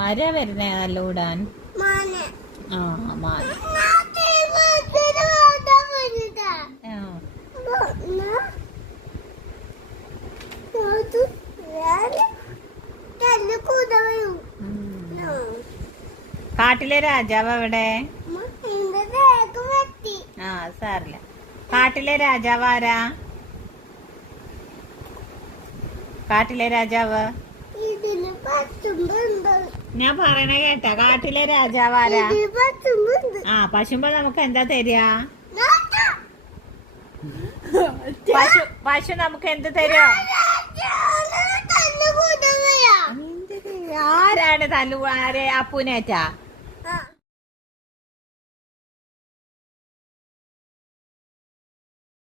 ആരാ വരുന്നേ തല്ലൂടാൻ? ആ മാന. കാട്ടിലെ രാജാവ് എവിടെ? ആ സാറില്ല. കാട്ടിലെ രാജാവ് ആരാ? കാട്ടിലെ രാജാവ് ഞാൻ പറയണ കേട്ടാ? കാട്ടിലെ രാജാവ് ആരാ? ആ പശുമ്പോ നമുക്ക് എന്താ തരിക? പശു നമുക്ക് എന്ത് തരും? ആരാണ് തല്ലു? ആരെ? അപ്പൂനേറ്റാ?